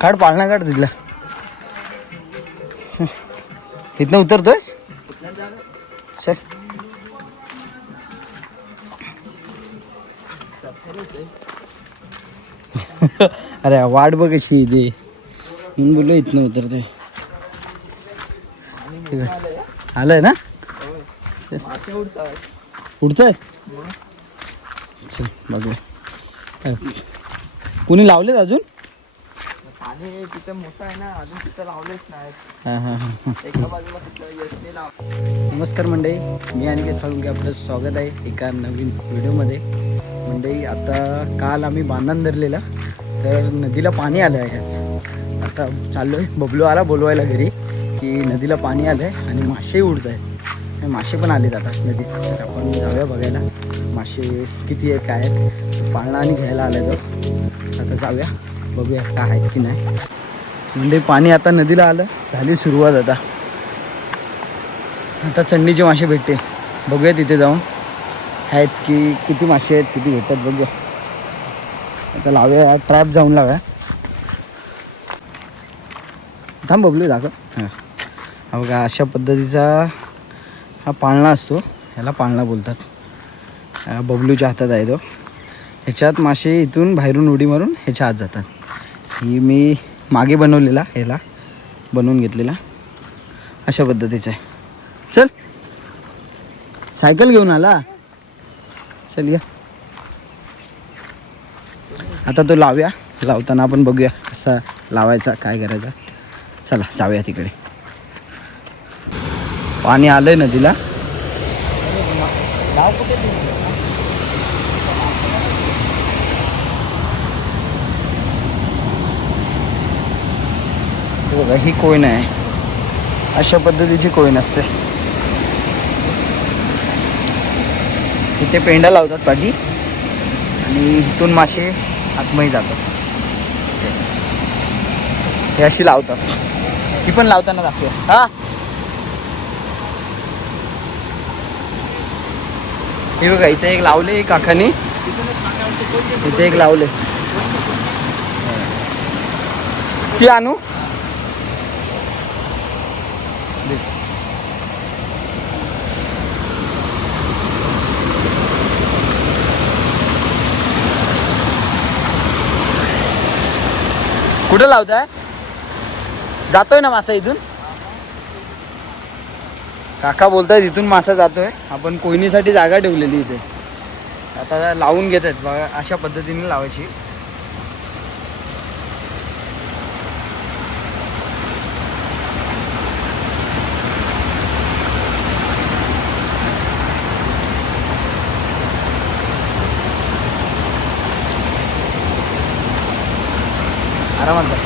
काढ पाळणा काढ तिथला. तिथनं उतरतोयस? चल. अरे वाट बघ कशी आहे ती. म्हणून बोललो इथनं उतरतोय. आहे. आलंय ना? उडतंय? चल बघू कोणी लावलेत अजून? पाणी तिथं मोठं आहे ना अजून तिथं लावलेच नाही एका बाजूला तिथं येते लाव नमस्कार मंडळी मी आणखी सांगून आपलं स्वागत आहे एका नवीन व्हिडिओमध्ये. मंडळी आता काल आम्ही बांधण धरलेला तर नदीला पाणी आलं आहे आज. आता चाललो आहे बबलू आला बोलवायला घरी की नदीला पाणी आलं आहे आणि मासेही उडत आहेत आणि मासे पण आलेत आता नदीत. तर आपण जाऊया बघायला मासे किती आहेत काय आहेत पाळणा आणि घ्यायला आलं तो आता जाऊया. बघूया का आहेत की नाही. म्हणजे पाणी आता नदीला आलं झाली सुरुवात आता. आता चंडीचे मासे भेटते बघूया तिथे जाऊन. आहेत की किती मासे आहेत किती भेटतात बघूया. आता लावूया ट्रॅप जाऊन लावूया. थांब बबलू दाखव. हां. हा बघा अशा पद्धतीचा हा पाळणा असतो. ह्याला पाळणा बोलतात. बबलूच्या हातात आहे तो. ह्याच्यात मासे इथून बाहेरून उडी मारून ह्याच्या आत जातात. ही मी मागे बनवलेला ह्याला बनवून घेतलेला. अशा पद्धतीचं आहे. चल. सायकल घेऊन आला. चल या. आता तो लावूया. लावताना आपण बघूया असा लावायचा काय करायचा. चला जाऊया तिकडे. पाणी आलंय नदीला. बघा ही कोयन आहे. अशा पद्धतीची कोयन असते. इथे पेंडा लावतात पाठी आणि इथून मासे आतमध्ये जातात. हे अशी लावतात. ती पण लावताना दाखवूया. हा? हे बघा इथे एक लावले काकाने. इथे एक लावले. ती आणू? कुठं लावताय? जातोय ना मासा इथून? काका बोलतायत इथून मासा जातोय. आपण कोयनीसाठी जागा ठेवलेली इथे. आता लावून घेत आहेत बघा अशा पद्धतीने लावायची आरामात बस.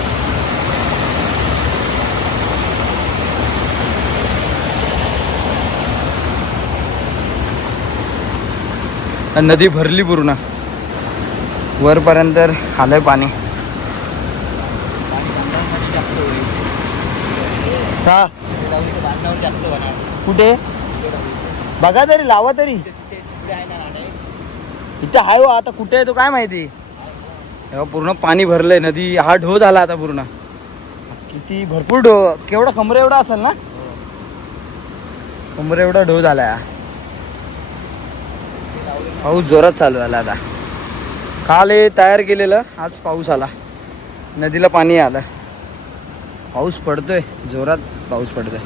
नदी भरली पूर्ण. वरपर्यंत आलंय पाणी. का कुठे? बघा तरी लावा तरी. इथे हाय हो आता कुठे आहे तो काय माहिती? पूर्ण पाणी भरलंय नदी हा ढो झाला आता पूर्ण. किती भरपूर ढो केवढा कमर एवढा असेल ना? कमर एवढा ढो झालाय. हा. पाऊस जोरात चालू आला आता. काल हे तयार केलेलं आज पाऊस आला. नदीला पाणी आलं. पाऊस पडतोय जोरात पाऊस पडतोय.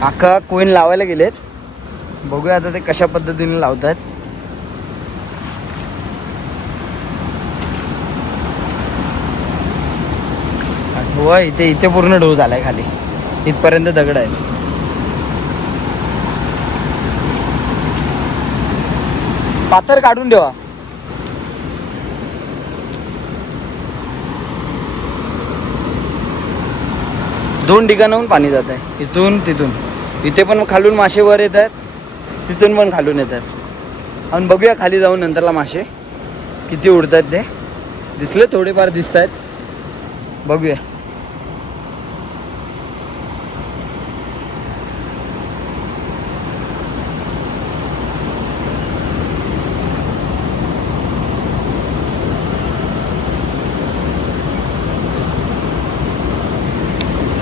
काका कोईन लावायला गेलेत. बघूया आता ते कशा पद्धतीने लावतात ढो इथे इथे पूर्ण ढोल झालाय खाली. इथपर्यंत दगड आहे. पातर काढून ठेवा. दोन ठिकाणाहून पाणी जात आहे. इथून तिथून. इथे पण खालून मासे वर येत आहेत तिथून पण खालून येतात आणि बघूया खाली जाऊन नंतरला मासे किती उडतात ते. दिसले थोडेफार दिसत आहेत बघूया.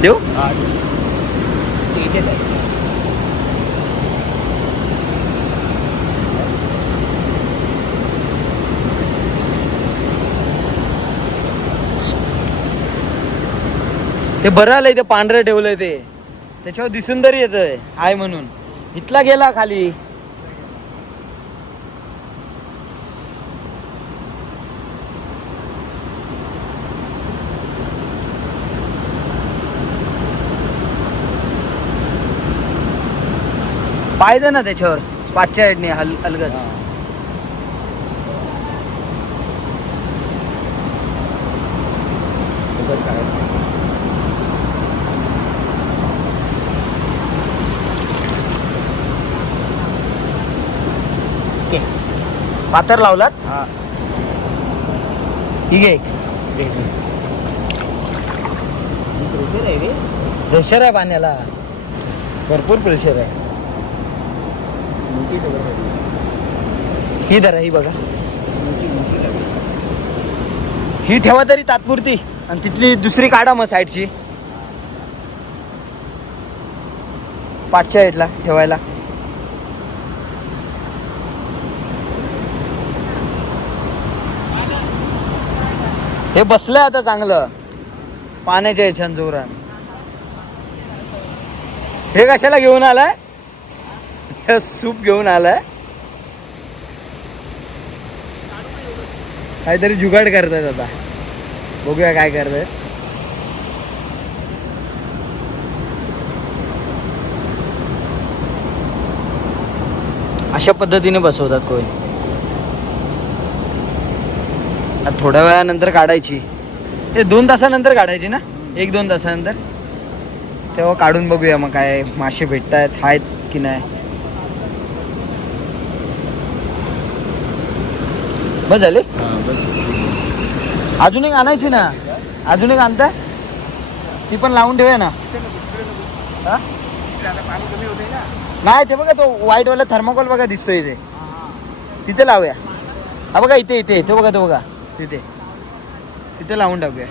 आहे ते बरं आलंय ते पांढरं ठेवलंय ते. त्याच्यावर दिसून तरी येतंय. आहे म्हणून. इथला गेला खाली. पाय ना त्याच्यावर. पाचच्या हेडने हल अलगच. ओके. पातर लावलात? ठीक आहे प्रेशर आहे पाण्याला. भरपूर प्रेशर आहे. ही धरा ही बघा. ही ठेवा तरी तात्पुरती. आणि तिथली दुसरी काढा मग साईडची. पाठच्या हेडला ठेवायला. हे बसलंय आता चांगलं. पाण्याच्या याच्यान जोरान. हे कशाला घेऊन आलाय? सूप घेऊन आलाय. काहीतरी जुगाड करतायत आता. बघूया काय करतायत. अशा पद्धतीने बसवतात कोण थोड्या वेळानंतर काढायची. हे दोन तासानंतर काढायची ना? एक दोन तासानंतर. तेव्हा काढून बघूया मग काय मासे भेटत आहेत की नाही. बस झाले? अजून एक आणायची ना. अजून एक आणताय? ती पण लावून ठेवूया ना. हा? नाही ते बघा तो व्हाईट वाला थर्माकोल बघा दिसतोय इथे. तिथे लावूया. हा बघा इथे इथे. इथे बघा तो बघा. तिथे. तिथे लावून टाकूया.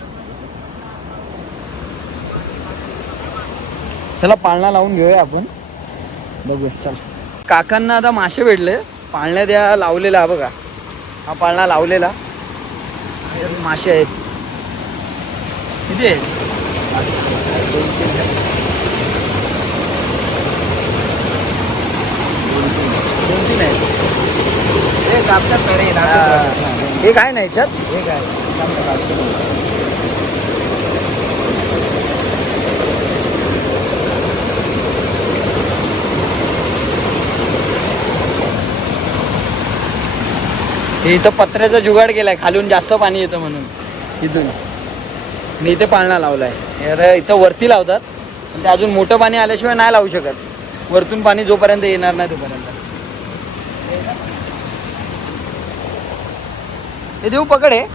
चला पाळणा लावून घेऊया आपण. बघूया चल. काकांना आता मासे भेटले. पाळण्यात या लावलेला बघा. हा पाळणा लावलेला मासे आहेत. किती आहेत? दोन तीन आहेत. हा. हे काय नाही याच्यात? हे काय? हे इथं पत्र्याचा जुगाड केलाय खालून जास्त पाणी येतं म्हणून. इथून. मी इथे पाळणा लावलाय. हे इथं वरती लावतात पण ते अजून मोठं पाणी आल्याशिवाय नाही लावू शकत. वरतून पाणी जोपर्यंत येणार नाही तोपर्यंत. हे देऊ पकड आहे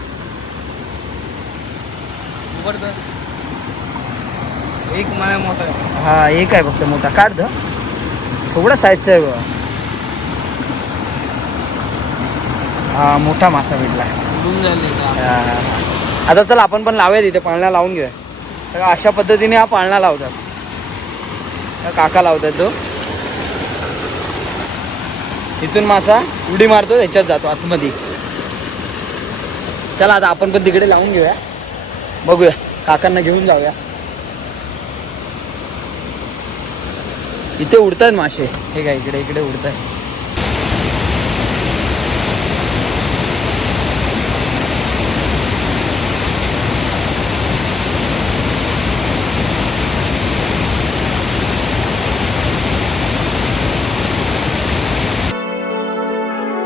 एक मला मोठा आहे. हा एक आहे फक्त मोठा. काढ थोडा साईजचा आहे बघा. हा मोठा मासा भेटला. आता चल आपण पण लावूया तिथे पाळणा लावून घेऊया. तर अशा पद्धतीने हा पाळणा लावतात. काका लावतात तो. इथून मासा उडी मारतो ह्याच्यात जातो आतमध्ये. चला आता आपण पण तिकडे लावून घेऊया. बघूया काकांना घेऊन जाऊया. इथे उडतात मासे. हे काय इकडे इकडे उडतात.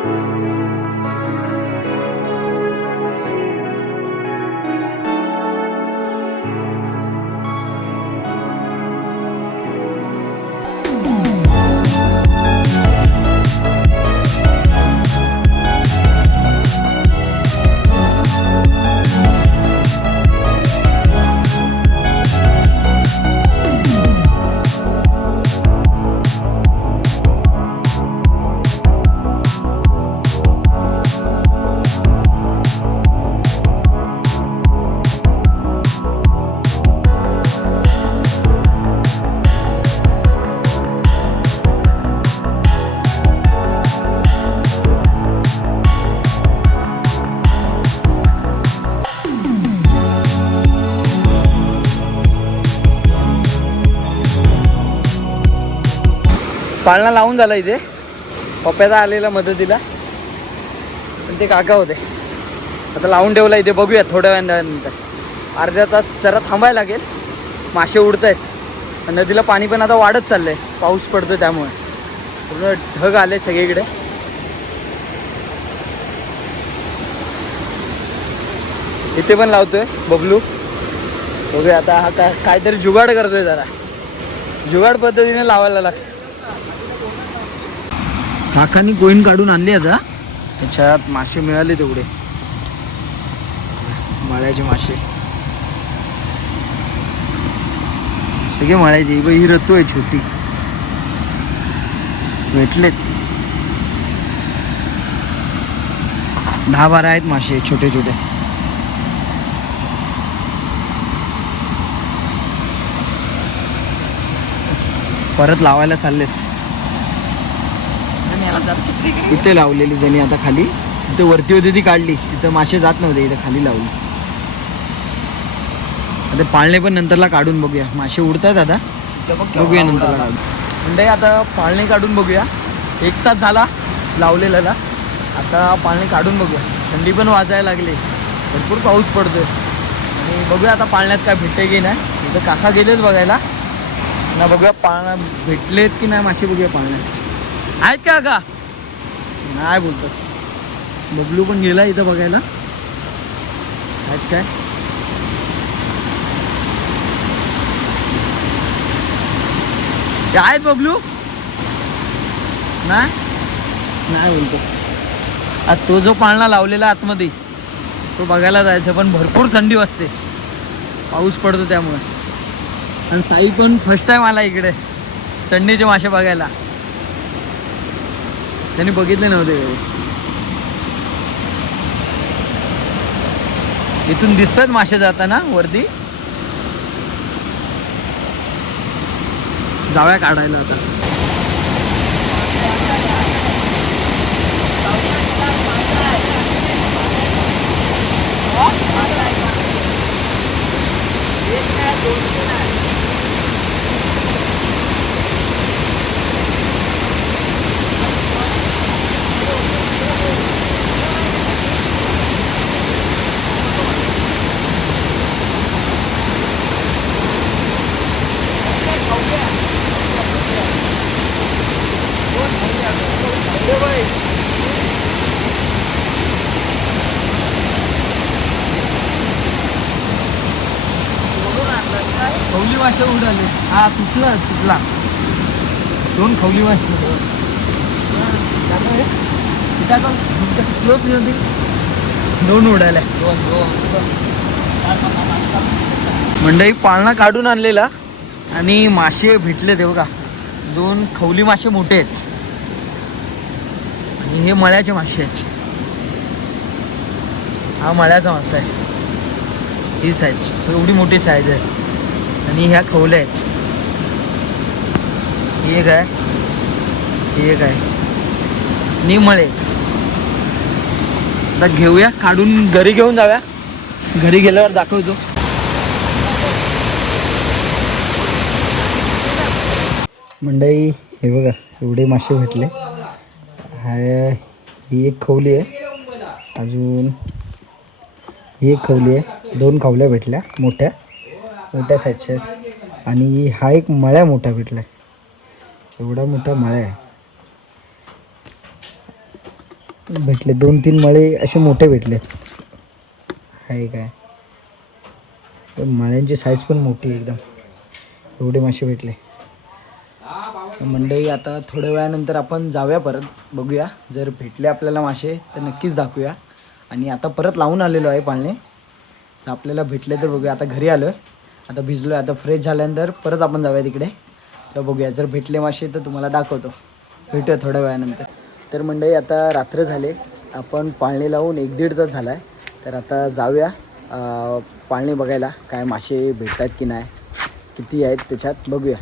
Música पाळणा लावून झाला इथे. पप्प्याचा आलेला मदतीला. पण ते काका होते. आता लावून ठेवला इथे. बघूया थोड्या वेळानंतर. अर्ध्या तास जरा थांबायला लागेल. मासे उडत आहेत नदीला पाणी पण आता वाढत चाललंय. पाऊस पडतो त्यामुळे. पूर्ण ढग आले सगळीकडे. इथे पण लावतोय बबलू. बघूया आता हा काय काहीतरी जुगाड करतोय जरा. जुगाड पद्धतीने लावायला लागतं काकांनी कोईन काढून आणली आता. त्याच्यात मासे मिळाले तेवढे. मळ्याचे मासे. सगळे मळायचे. बघ, ही रत्तू आहे छोटी. भेटलेत. दहा बारा आहेत मासे छोटे छोटे. परत लावायला चाललेत. इथे लावलेली त्यांनी आता खाली. तिथे वरती होती ती काढली. तिथं मासे जात नव्हते इथं खाली लावली. आता पाळणे पण नंतरला काढून बघूया. मासे उडतात आता. बघूया नंतरला काढून. म्हणजे आता पाळणे काढून बघूया. एक तास झाला लावलेल्याला. आता पाळणे काढून बघूया. थंडी पण वाजायला लागली. भरपूर पाऊस पडतोय. आणि बघूया आता पाळण्यात काय भेटते की नाही. इथं काका गेलेत बघायला. ना बघूया पाळणा भेटलेत की नाही मासे बघूया पाळण्यात. आहेत का का नाही बोलतात बबलू पण गेला इथं बघायला. आहेत काय. आहेत बबलू? नाही? नाही बोलतो. आता तो जो पाळणा लावलेला आतमध्ये तो बघायला जायचं पण भरपूर थंडी वाजते. पाऊस पडतो त्यामुळे. आणि साई पण फर्स्ट टाइम आला इकडे चंडीचे मासे बघायला. त्यांनी बघितले नव्हते. कधी. इथून दिसतात मासे जाताना वरती. जाव्या काढायला आता. खवली मासे उडाले हा तुटला तुटला. दोन खवली मासे दोन उडाल्या. मंडई पाळणा काढून आणलेला आणि मासे भेटले ते बघा. दोन खवली मासे मोठे आहेत. आणि हे मळ्याचे मासे आहेत. हा मळ्याचा मासा आहे. ही साईज एवढी मोठी साईज आहे. आणि ह्या खवल्या आहेत. ही एक आहे. ही एक आहे. निमळे. आता घेऊया काढून घरी घेऊन जाऊया. घरी गेल्यावर दाखवतो. मंडई हे बघा एवढे मासे भेटले. हाय ही एक खवली आहे. अजून ही एक खवली आहे. दोन खवल्या भेटल्या मोठ्या. मोठ्या साईजच्या आणि हा एक मळ्या मोठा भेटला एवढा मोठा मळा आहे. भेटले दोन तीन मळे असे मोठे भेटले. आहे काय? तर मळ्यांची साईज पण मोठी आहे एकदम. एवढे मासे भेटले. मंडळी आता थोड्या वेळानंतर आपण जाऊया परत. बघूया. जर भेटले आपल्याला मासे तर नक्कीच दाखवूया. आणि आता परत लावून आलेलो आहे पाळणे. तर आपल्याला भेटले तर बघूया. आता घरी आलो आहे आता भिजलो आहे आता फ्रेश झाल्यानंतर परत आपण जाऊया तिकडे. तर बघूया जर भेटले मासे तर तुम्हाला दाखवतो. भेटूया थोड्या वेळानंतर. तर मंडळी आता रात्र झाले. आपण पाळणे लावून एक दीड तास झाला आहे तर आता जाऊया पाळणे बघायला काय मासे भेटतात की नाही किती आहेत त्याच्यात बघूया.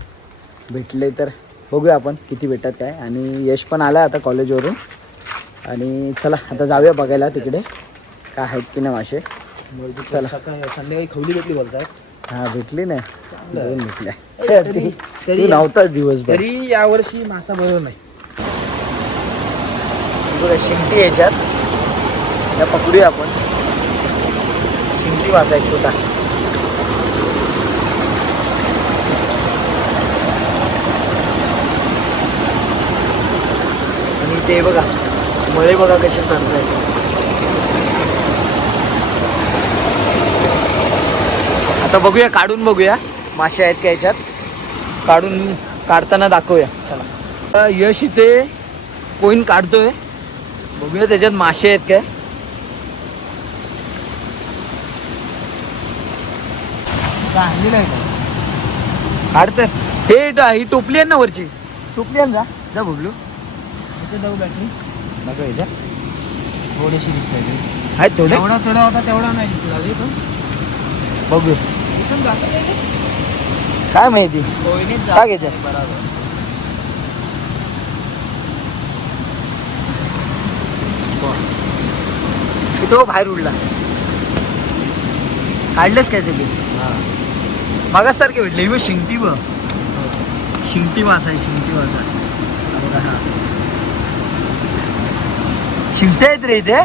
भेटले तर बघूया आपण किती भेटतात काय. आणि यश पण आला आता कॉलेजवरून. आणि चला आता जाऊया बघायला तिकडे काय आहेत की नाही मासे. चला. संध्याकाळी खवली भेटली बोलतात हां भेटली नाही दोन भेटल्या. तू नव्हताच दिवसभर. तरी यावर्षी मासा बरोबर नाही. बघा शिंगटी याच्यात. त्या पकडूया आपण. शिंगटी वाचायची होता. आणि ते बघा मळे बघा कसे चालत आहेत आता बघूया काढून बघूया. मासे आहेत का याच्यात? काढून काढताना दाखवूया. चला. यश इथे कोईन काढतोय. बघूया त्याच्यात मासे आहेत काय. आणलेलं आहे काढतोय. हे ही टोपली आहे ना वरची. टोपली आहे ना जा. जा बघलो इथे जाऊ बॅटरी बघा याच्या थोडीशी दिसतोय आहेत थोडे थोडा होता तेवढा नाही दिसला बघू काय? काय माहिती. नाही, बरोबर. तो बाहेर उडला. काढलेच काय सगळे? मागास सारखे भेटले. इव शिंगटी व शिंगटी मासा आहे शिंगटी मासा. हा. बघा, हा. शिंगटे आहेत रे इथे.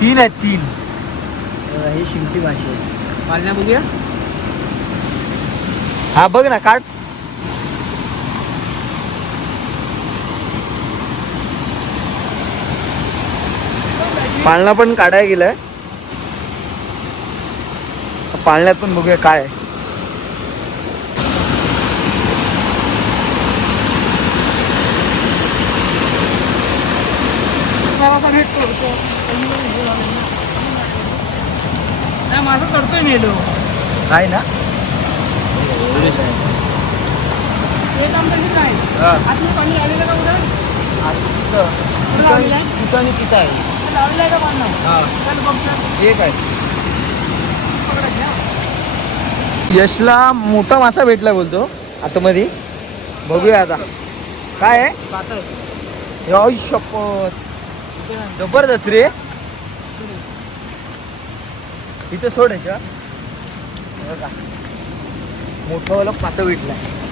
तीन आहेत तीन. ही शिंगटी माशी आहे पाळण्या बघूया. हा बघ ना काढ. पाळणा पण काढायला गेलाय. पाळण्यात पण बघूया काय माझं करतोय मेलो आहे ना? पाणी आलेलं का उद्या आहे? तिथं आहे. लावलेलं आहे का पाणी हा. चल बघ चल. एक आहे. घ्या. यशला मोठा मासा भेटला बोलतो आतमध्ये. बघूया आता. काय आहे? पातळ. शपथ. जबरदस्त रे. इथे सोड याच्या बघा. मोठं वाला पातळ आहे